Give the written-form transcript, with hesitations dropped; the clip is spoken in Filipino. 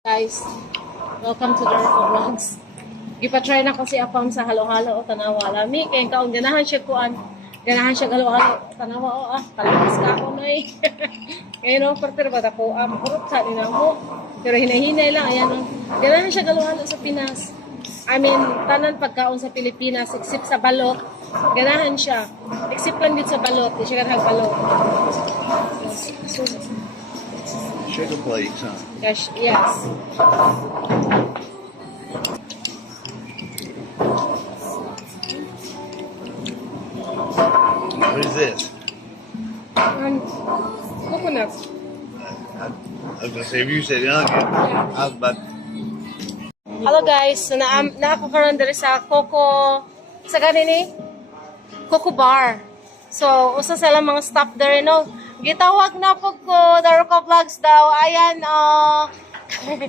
Guys, welcome to Darko Vlogs. Gipa-try na ko si Apam sa halo-halo o tanawa. Lami, kaya kaong ganahan siya kuan. Ganahan siya halo-halo o tanawa o kalakas ka ako na eh. Ngayon o, partner ba ako, kurot sa nila mo. Pero hinahinay lang, ayan o. Ganahan siya halo-halo sa Pinas. I mean, tanan pagkaon sa Pilipinas, except sa balot. Ganahan siya. Except lang dito sa balot. Di siya ganahan balot. So, Sugar flakes, huh? yes. What is this? Coconut. I was gonna say, if you said onion, I was about to... Hello guys, so na ako karon diri sa sa ganini Coco Bar. So usa sa lang mga staff there no. Gitawag na po ko Darko Vlogs daw. Ayan